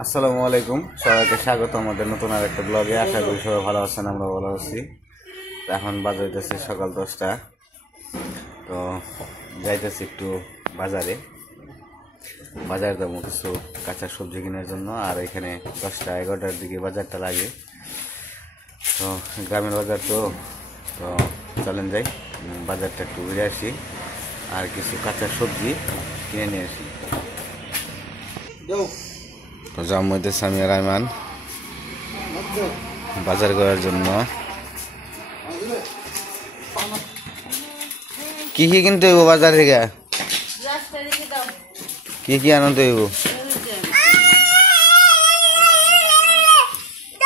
আসসালামু আলাইকুম, সবাইকে স্বাগত আমাদের নতুন আর একটা ব্লগে। আশা করি সবাই ভালো আছেন, আমরা ভালো আছি। এখন বাজে হইতেছে সকাল 10টা। তো যাইতেছি একটু বাজারে যাবো কিছু কাঁচা সবজি কেনার জন্য। আর এখানে 10টা-11টার দিকে বাজারটা লাগে। তো গ্রামের বাজার তো চলেন যাই বাজারটা একটু ঘুরে আসি আর কিছু কাঁচা সবজি কিনে নিয়ে আসি। জাম হইতেছে আমি আর আইমান বাজার করার জন্য। কি কি কিনতে হইব বাজার থেকে? কি কি আনতে হইব?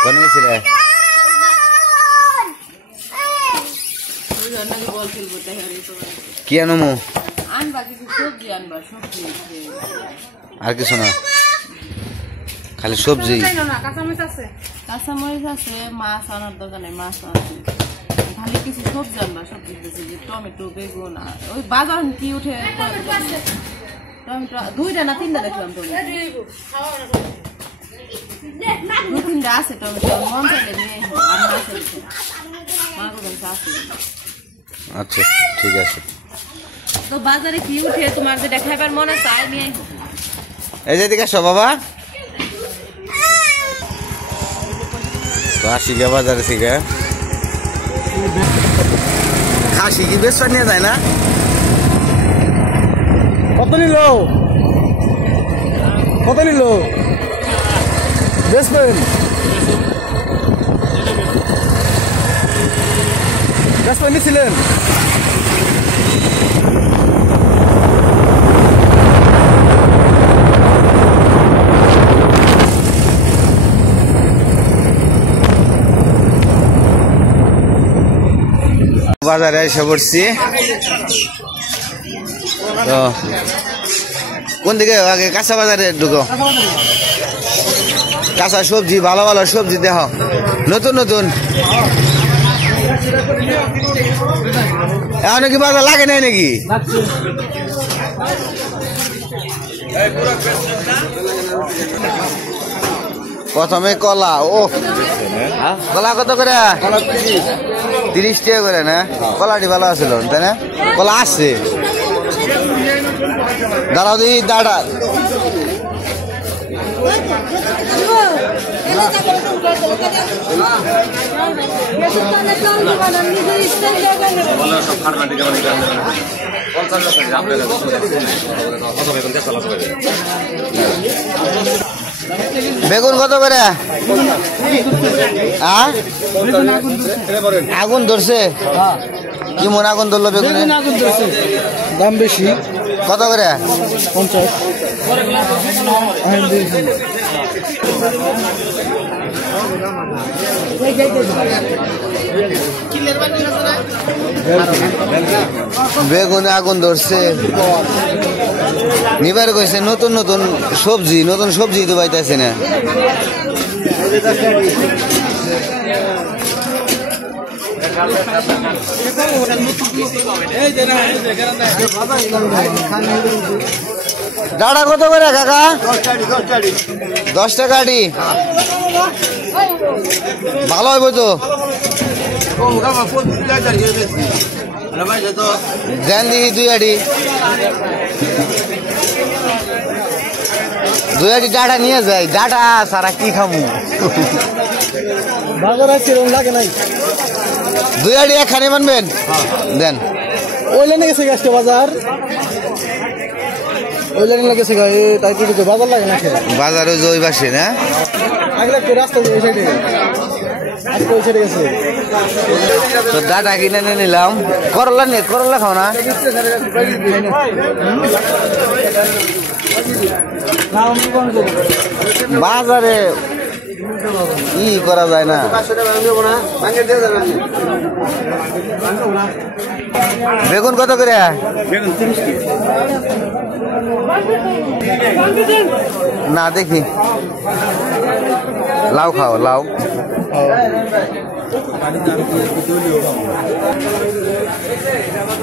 কোন গেছিলে? কি আনমু? আর কিছু না, খালি সবজি। কাঁচামরিচ আছে, মাছ আনার দোকানে মাছ আছে, খালি কিছু সবজি আনবা। সবজি টমেটো, বেগুন। ওই বাজার কি উঠে টমেটো 2টা না 3টা দেখলাম। টমেটো 2-3টা আছে টমেটো, মন চাইলে নিয়ে আসি। আচ্ছা ঠিক আছে। তো বাজারে কি উঠে তোমার যেটা খাইবার মনে চায় নিয়ে এই যে দিকে আসো বাবা। তো আসি গে বাজারে থেকে। খাসি কি বেশ নিয়ে যায় না? কত নিল বেসবেন? নিছিলেন? বাজারে এসে পড়ছি। তো কোন দিকে আগে? কাঁচা বাজারে ঢুকো। কাঁচা সবজি, ভালো ভালো সবজি দেখো, নতুন নতুন। এখন কি বাজার লাগে নাই নাকি? প্রথমে কলা। ও কলা কত করে? 30 টাকা করে না? কলাটি ভালো আছিল তাই না? কলা আসছে, দাঁড়াও দিই দাঁড়া। বেগুন কত করে? আগুন ধরছে? কি মনে আগুন ধরলো? বেগুন দাম বেশি। কত করে? 50। বেগুনে আগুন ধরছে, নিবার কইছে নতুন নতুন সবজি তো পাইতেছে না। ডাটা কত করে কাকা? 10 টাকা। ভালো হইব তো? দেন দিদি 2 আটি ডাটা নিয়ে যাই। ডাটা সারা কি খামু? বাজার আছে লাগে নাই। 2 আটি একখানে মানবেন? দেন। ওই লাইনে গেছে আজকে বাজার, ওই লাইনে গেছে তাই তো বাজার লাগে না। বাজারে ওই পাশে না? আগলে রাস্তা ওই সাইডে, আজকে ওই সাইডে গেছে। তো ডাটা কিনে নিয়ে নিলাম। করলা খাও না? বাজারে ই করা যায় না। বেগুন কত করে? না দেখি। লাউ খাও, লাউ।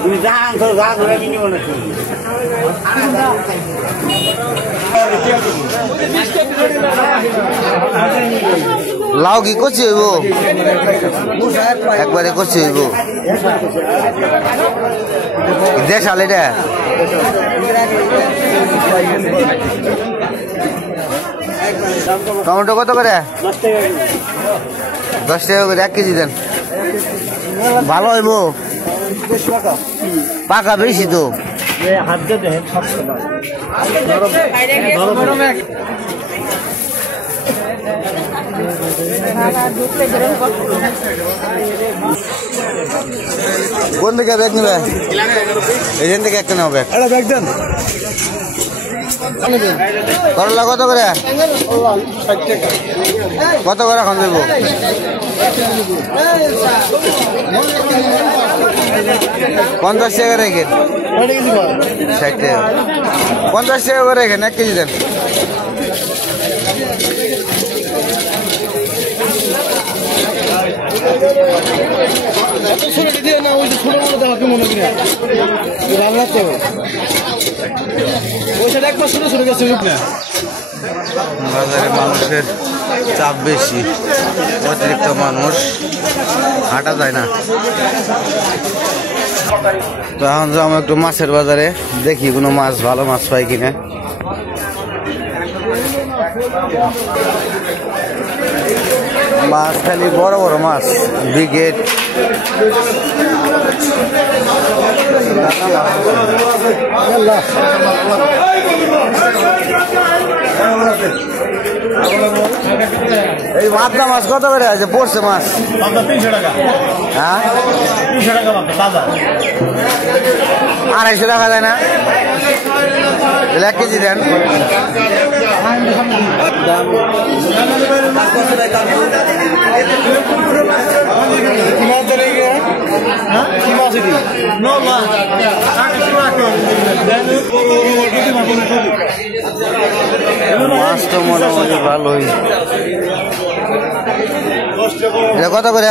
তুমি যা আনছো যা ধরে কিনে বলে লাউ কি করছি হইব একবারে করছি হইব দেশ আলে রে টমেটো কত করে 10 টাকা করে 1 কেজি দেন ভালো হইব পাকা বেশি তো কোন দিকে ব্যাগ নেবে এখান থেকে একটা নেও ব্যাগ ব্যাগ দেন করলা কত করে 60 টাকা কত করে এখন দেবো 50 টাকা রেখে 60 টাকা 50 টাকা করে রেখেন 1 কেজি দেন বাজারে মানুষের চাপ বেশি অতিরিক্ত মানুষ হাঁটা যায় না তো এখন যাবো একটু মাছের বাজারে দেখি কোনো মাছ ভালো মাছ পাই কিনা মাছ খালি বড় বড় মাছ ব্রিগেড এই মাছটা মাছ কত করে আছে পড়ছে মাছ 300 টাকা হ্যাঁ 300 টাকা তাজা 250 টাকা দেয় না 1 কেজি দেন মাছ তো মোটামুটি ভালোই এটা কত করে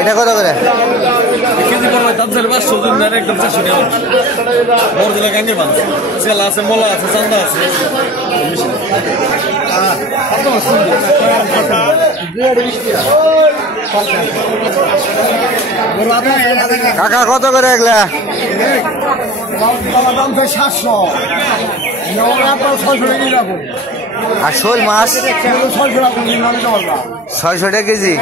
এটা কত করে কেজি পড়বে দাম চলে 500 দিন একদম 400 টাকা বড় দিলা গাঙ্গে মাছ সেলা আছে মোলা আছে চান্দা আছে কাকা কত করে এগুলা দাম 700 আর শোল মাছ 600 টাকা কেজি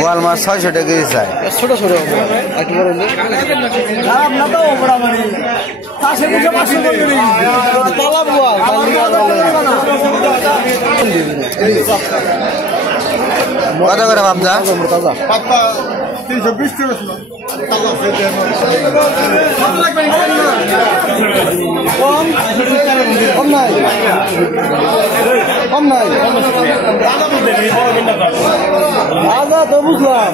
বোয়াল মাছ 600 টাকা কেজি চাই ছোট ছোট কত করে বাপদা 320 টাকা ছিল কম নাই আদা তো বুঝলাম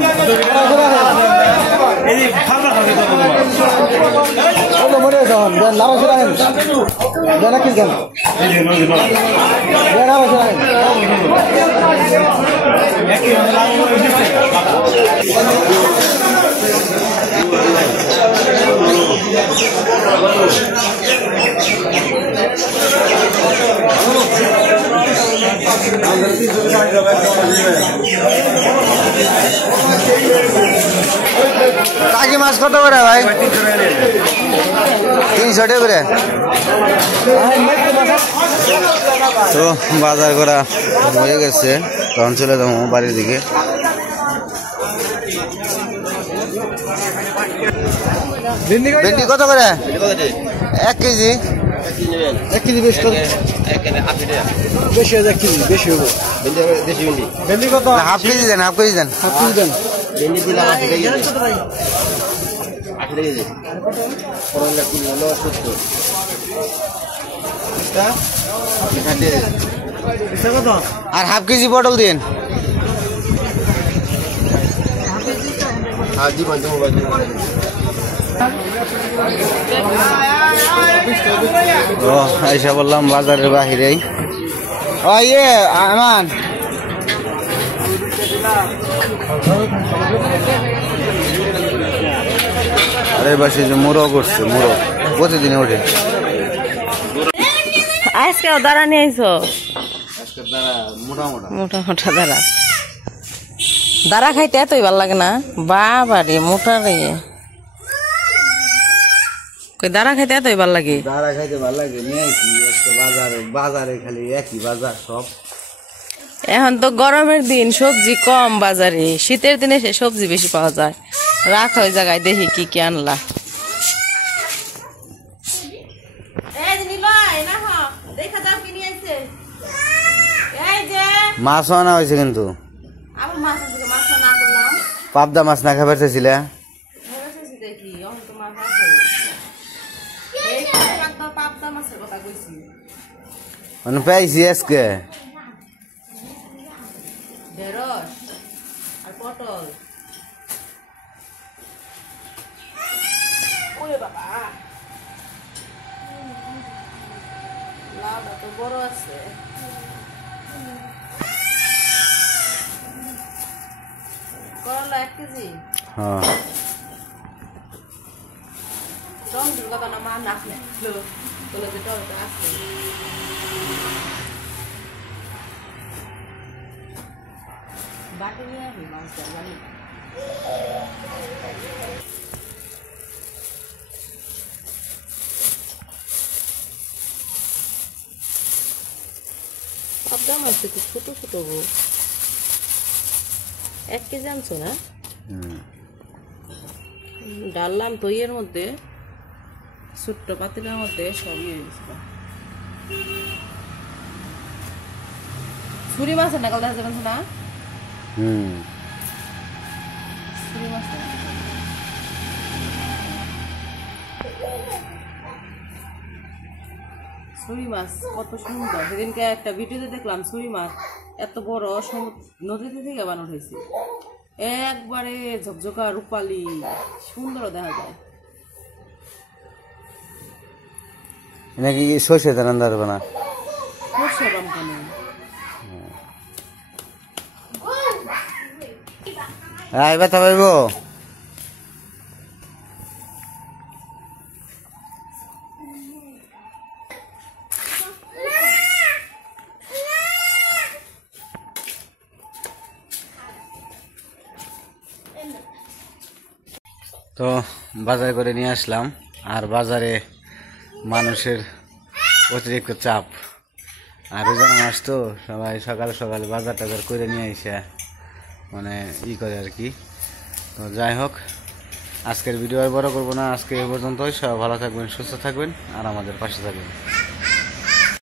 মরে যান নারাজ রাখেন জানা কি জান টাকি মাছ কত করে ভাই 300 টাকা করে তো বাজার করা হয়ে গেছে তখন চলে যাবো বাড়ির দিকে ভেন্ডি কত করে 1 কেজি 1 কেজি বেশি বেশি 1 কেজি বেশি হবো ভেন্ডি কত হাফ কেজি দেন হাফ কেজি দেন ভেন্ডি দিলাম 80 টাকা আর হাফ কেজি পটল দিন আইসা বললাম বাজারের বাহিরেই ইয়ে আমান আরে বাসে যে মোরগ উঠছে, মোরগ প্রতিদিনে ওঠে। আজকে দাঁড়া নিয়ে আইছো আজকে দ্বারা মোটা মোটা মোটা মোটা দাঁড়া দাঁড়া খাইতে এতই ভাল লাগে না বাবা রে মোটা রে কই দাঁড়া খাইতে এতই ভাল লাগে দ্বারা খাইতে ভালো লাগে, নিয়ে আইছি আজকে বাজারে। বাজারে খালি একই বাজার সব। এখন তো গরমের দিন সবজি কম বাজারে, শীতের দিনে সে সবজি বেশি পাওয়া যায়। রাখ ওই জায়গায় দেখি কি কি আনলা। মাছও আনা হয়েছে কিন্তু। পাবদা মাছ না খাবার চাইছিলে? মানে পাইছি আজকে ঢেঁড়স আর পটল। ওরে বাবা লাউটা তো বড় আছে। করলা 1 কেজি। হ্যাঁ টমেটোর কথা না মা নাচলে বলে যে টমেটো আছে। বাটি নিয়ে আসি মাছটা জানি। পাবদা মাছ তো ছোট ছোট গো। 1 কেজি আনছো না? ডাললাম তো এর মধ্যে ছোট্ট পাতিলের মধ্যে সব নিয়ে গেছিল। ছুরি মাছের নাকাল দেখা যাবে না? ছুরি মাছ ছুরি মাছ কত সুন্দর। সেদিনকে একটা ভিডিওতে দেখলাম ছুরি মাছ এত বড় নদীতে থেকে বানানো হয়েছে, একবারে ঝকঝকা রূপালি সুন্দর দেখা যায়। নাকি সর্ষে রান্না করবে না? সর্ষে রামখানে ব্যথা পাইব। তো বাজার করে নিয়ে আসলাম। আর বাজারে মানুষের অতিরিক্ত চাপ, আর রোজানা মাস তো সবাই সকাল সকাল বাজার টাজার করে নিয়ে এসে মানে করে আর কি। তো যাই হোক, আজকের ভিডিও আর বড় করবো না, আজকে এ পর্যন্তই। সবাই ভালো থাকবেন, সুস্থ থাকবেন, আর আমাদের পাশে থাকবেন।